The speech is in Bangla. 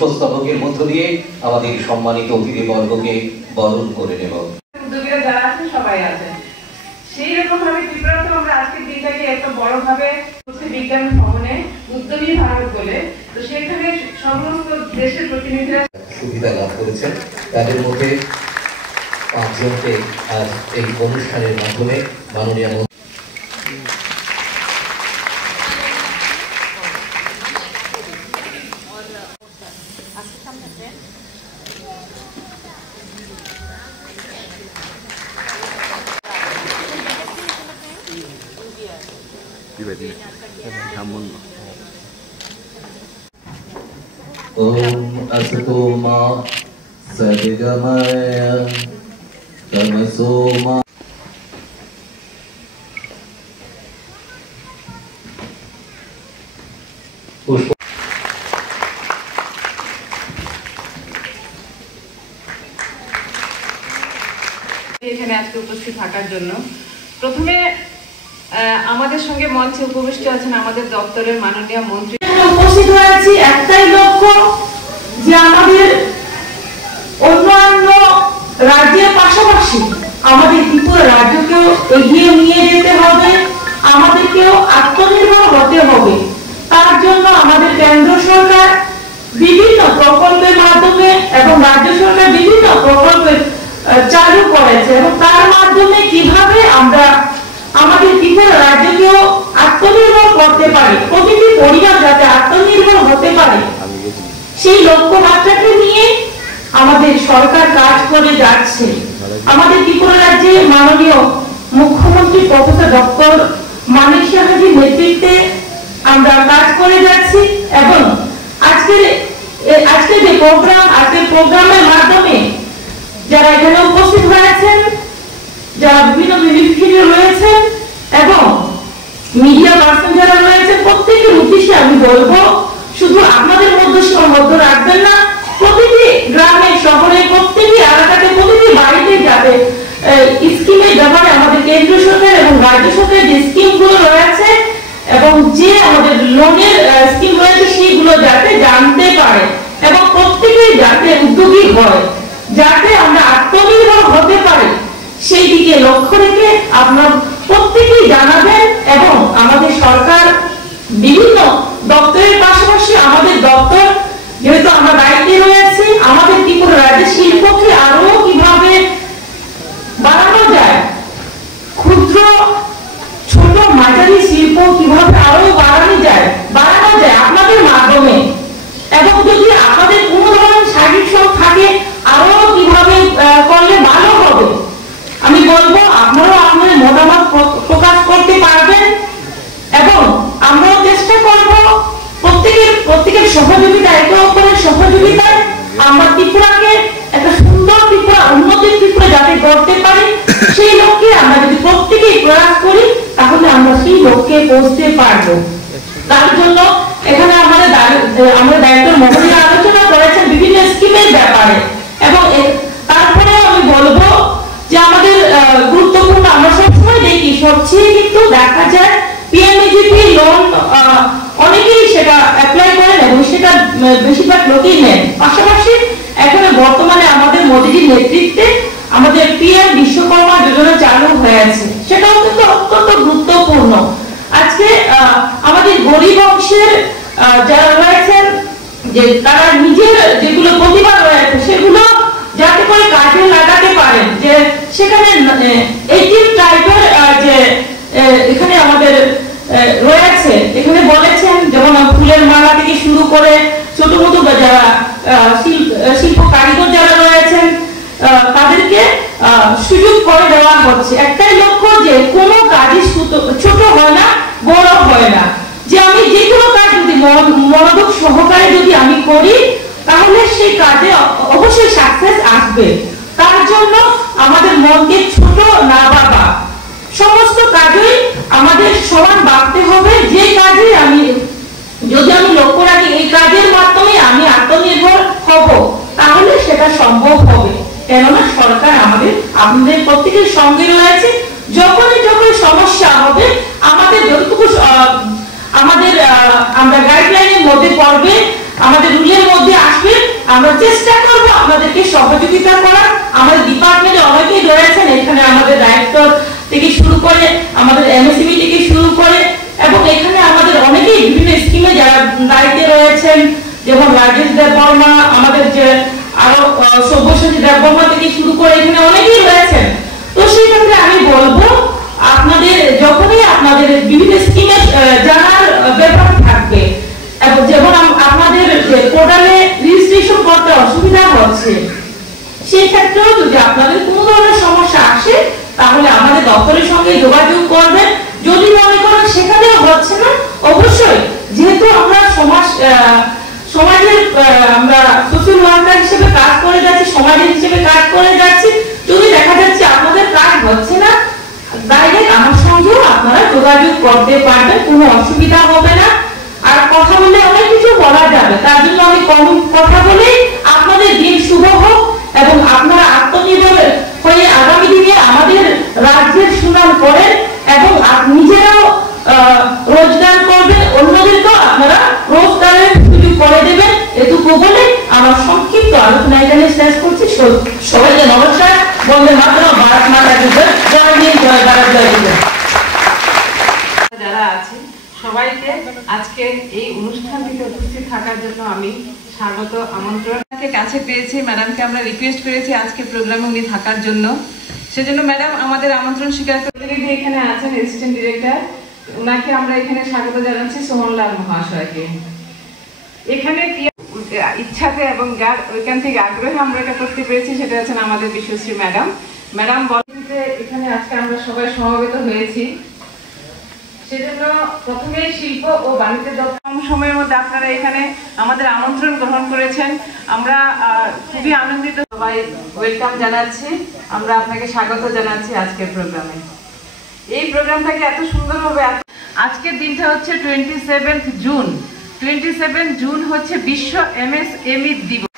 পুষ্পস্তবকের মধ্য দিয়ে আমাদের সম্মানিত অতিথিবর্গকে বরণ করে নেব। উদ্যোগীরা যারা আছেন সবাই আছেন, সেই রকম ভাবে ত্রিপুরাতে আমরা আজকের দিনটাকে এত বড় ভাবে বিজ্ঞান ভবনে উদ্যমী ভারত বলে, তো সেখানে সমস্ত দেশের প্রতিনিধিরা সুবিধা লাভ করেছেন। তাদের মধ্যে 5 জনকে আজ এই অনুষ্ঠানের মাধ্যমে মাননীয় ओम असतो मा सद्गमय तमसो मा এখানে আজকে উপস্থিত থাকার জন্য প্রথমে আমাদের সঙ্গে মঞ্চে উপবিষ্ট আছেন আমাদের দপ্তরের মাননীয় মন্ত্রী। উপস্থিত হয়েছি একটাই লক্ষ্য, যে আমাদের অন্যান্য রাজ্যের পাশাপাশি আমাদের ত্রিপুরা রাজ্যকেও এগিয়ে নিয়ে যেতে হবে, আমাদেরকেও আত্মনির্ভর হতে হবে। তার জন্য আমাদের কেন্দ্র সরকার বিভিন্ন প্রকল্পের মাধ্যমে এবং রাজ্য সরকার বিভিন্ন প্রকল্প চালু করেছে, এবং তার মাধ্যমে কিভাবে আমরা আমাদের ত্রিপুরা রাজ্যকেও আত্মনির্ভর করতে পারি, প্রতিটি পরিবার যাতে আত্মনির্ভর হতে পারে, সেই লক্ষ্যমাত্রাকে নিয়ে আমাদের সরকার কাজ করে যাচ্ছে। আমাদের ত্রিপুরা রাজ্যে মাননীয় মুখ্যমন্ত্রী প্রফেসর ডক্টর মানিক সাহাজির নেতৃত্বে আমরা কাজ করে যাচ্ছি, এবং আজকে যে প্রোগ্রাম, আজকের প্রোগ্রামের মাধ্যমে যারা এখানে উপস্থিত হয়েছেন, যারা বিভিন্ন মিনিস্ট্রিতে রয়েছেন এবং মিডিয়া পার্সন যারা রয়েছেন, প্রত্যেকের উদ্দেশ্যে আমি বলবো, শুধু আপনাদের মধ্যে সীমাবদ্ধ রাখবেন না, প্রতিটি গ্রামে শহরে প্রত্যেকটি এলাকাতে প্রতিটি বাড়িতে যাতে স্কিমের ব্যাপারে আমাদের কেন্দ্র সরকার এবং রাজ্য সরকারের যে স্কিমগুলো রয়েছে এবং যে আমাদের লোনের স্কিম রয়েছে সেগুলো যাতে জানতে পারে এবং প্রত্যেকেই যাতে উদ্যোগী হয়, যাতে আমরা আত্মনির্ভর হতে পারি, সেই দিকে লক্ষ্য রেখে আপনার প্রত্যেকেই জানাবেন। এবং আমাদের সরকার বিভিন্ন দপ্তরের পাশাপাশি আমাদের দপ্তর, যেহেতু আমরা দায়িত্বে রয়েছি, আমাদের ত্রিপুরা রাজ্যের শিল্পকে আরো কিভাবে বাড়ানো যায়, ক্ষুদ্র ছোট মাঝারি শিল্প কিভাবে আরো বাড়ানো যায় আপনাদের মাধ্যমে, এবং যদি আপনাদের কোনো ধরনের শারীরিক শখ থাকে আরো কিভাবে করলে ভালো হবে, আমি বলবো আপনারাও আপনাদের মতামত প্রকাশ করতে পারবেন। এবং আমরাও চেষ্টা করব প্রত্যেকের সহযোগিতা, একে অপরের সহযোগিতায় আমরা ত্রিপুরাকে একটা সুন্দর ত্রিপুরা, উন্নতির ত্রিপুরা যাতে গড়তে পারি, সেই লক্ষ্যে আমরা যদি প্রত্যেকেই প্রয়াস করি তাহলে আমরা সেই লক্ষ্যে পৌঁছতে পারবো। তার জন্য এখানে আমাদের দায়িত্ব মহোদয় আলোচনা করেছেন বিভিন্ন স্কিমের ব্যাপারে, এবং তারপরে আমি বলবো যে আমাদের গুরুত্বপূর্ণ, আমরা সবসময় দেখি সবচেয়ে কিন্তু দেখা যায় পিএমএজিপি লোন অনেকেই সেটা অ্যাপ্লাই করেন এবং সেটা বেশিরভাগ লোকেই নেন। পাশাপাশি এখানে বর্তমানে আমাদের মোদিজির নেতৃত্বে আমাদের পিএম বিশ্বকর্মা যোজনা চালু হয়েছে, সেটাও কিন্তু অত্যন্ত গুরুত্বপূর্ণ। আজকে আমাদের গরিব অংশের যারা রয়েছেন, যে তারা নিজের যেগুলো প্রতিভা রয়েছে সেগুলো যাতে করে কাজে লাগাতে পারেন, যে সেখানে এইটিভ টাইপের যে এখানে আমাদের রয়েছে, এখানে বলেছেন যেমন ফুলের মালা থেকে শুরু করে ছোট ছোট যারা শিল্প কারিগর যারা রয়েছেন তাদেরকে সুযোগ করে দেওয়া হচ্ছে। একটাই লক্ষ্য, যে কোনো কাজই ছোট হয় না, বড় হয় না, যে আমি যে কোনো কাজ যদি মনোযোগ সহকারে যদি আমি করি তাহলে সেই কাজে অবশ্যই সাকসেস আসবে। তার জন্য আমাদের মনকে ছোট না ভাবা, সমস্ত কাজই আমাদের সমান ভাবতে হবে। যে কাজে যদি আমি লক্ষ্য রাখি এই কাজের মাধ্যমে আমি আত্মনির্ভর হব, তাহলে সেটা সম্ভব হবে। কেননা সরকার আপনাদের প্রত্যেকের সঙ্গে রয়েছে। যখনই সমস্যা হবে আমাদের যতটুকু আমরা গাইডলাইনের মধ্যে পড়বে আমাদের রুলের মধ্যে আসবে, আমরা চেষ্টা করব আপনাদেরকে সহযোগিতা করার। আমাদের ডিপার্টমেন্টে অনেকেই রয়েছেন এখানে, আমাদের ডাইরেক্টর থেকে শুরু করে আমাদের এমএসএমই থেকে শুরু করে, এবং এখানে আমাদের অনেকেই বিভিন্ন স্কিমে যারা দায়িত্বে রয়েছেন, যেমন রাজেশ দেববর্মা, আমাদের যে আরো সব্যসাচী দেববর্মা থেকে শুরু করে এখানে অনেকেই রয়েছেন। তো সেই ক্ষেত্রে আমি বলবো আপনাদের যখনই আপনাদের বিভিন্ন স্কিমে জানার ব্যাপার থাকবে, এবং যেমন আপনাদের পোর্টালে রেজিস্ট্রেশন করতে অসুবিধা হচ্ছে, সেই ক্ষেত্রেও যদি আপনাদের কোনো ধরনের সমস্যা আসে তাহলে আমাদের দপ্তরের সঙ্গে যোগাযোগ করবেন। যদি মনে করেন সেখানেও হচ্ছে না, অবশ্যই যেহেতু আমরা সমাজের আমরা সোশ্যাল ওয়ার্কার হিসেবে কাজ করে যাচ্ছি, সমাজের হিসেবে কাজ করে যাচ্ছি, যদি দেখা যাচ্ছে আপনাদের কাজ হচ্ছে না, ডাইরেক্ট আমার সঙ্গেও আপনারা যোগাযোগ করতে পারবেন, কোনো অসুবিধা হবে না। আর কথা বললে অনেক কিছু বলা যাবে, তার জন্য আমি কম কথা বলেই আপনাদের দিন শুভ হোক, এবং আপনারা আত্মনির্ভর হয়ে আগামী দিনে আমাদের রাজ্যের সুনাম করেন, এবং নিজেরাও রোজগার করবেন, অন্যদেরকেও আপনারা রোজগারের সুযোগ করে দেবেন। এটুকু বলে আমার সংক্ষিপ্ত আলোচনা এখানে শেষ করছি। সবাইকে নমস্কার। বন্দে মাতরম, ভারত মাতা কি জয়, জয় হিন্দ, জয় ভারত, জয় হিন্দ। যারা আছে সবাইকে আজকে এই অনুষ্ঠানটিতে উপস্থিত থাকার জন্য আমি স্বাগত, আমন্ত্রণকে কাছে পেয়েছি। ম্যাডামকে আমরা রিকোয়েস্ট করেছি আজকে প্রোগ্রামে উনি থাকার জন্য, সেজন্য ম্যাডাম আমাদের আমন্ত্রণ স্বীকার করে এখানে আছেন অ্যাসিস্ট্যান্ট ডিরেক্টর, ওনাকে আমরা এখানে স্বাগত জানাচ্ছি, সোহনলাল মহাশয়কে। এখানে ইচ্ছাতে এবং ওইখান থেকে আগ্রহে আমরা এটা করতে পেরেছি, সেটা হচ্ছেন আমাদের বিশ্বশ্রী ম্যাডাম। ম্যাডাম বলেন যে এখানে আজকে আমরা সবাই সমবেত হয়েছি, সেজন্য প্রথমে শিল্প ও বাণিজ্য দপ্তর কম সময়ের মধ্যে আপনারা এখানে আমাদের আমন্ত্রণ গ্রহণ করেছেন, আমরা খুবই আনন্দিত। সবাই ওয়েলকাম জানাচ্ছি, আমরা আপনাকে স্বাগত জানাচ্ছি আজকের প্রোগ্রামে। এই প্রোগ্রামটাকে এত সুন্দরভাবে, আজকের দিনটা হচ্ছে 27 জুন। 27 জুন হচ্ছে বিশ্ব এমএসএমই দিবস।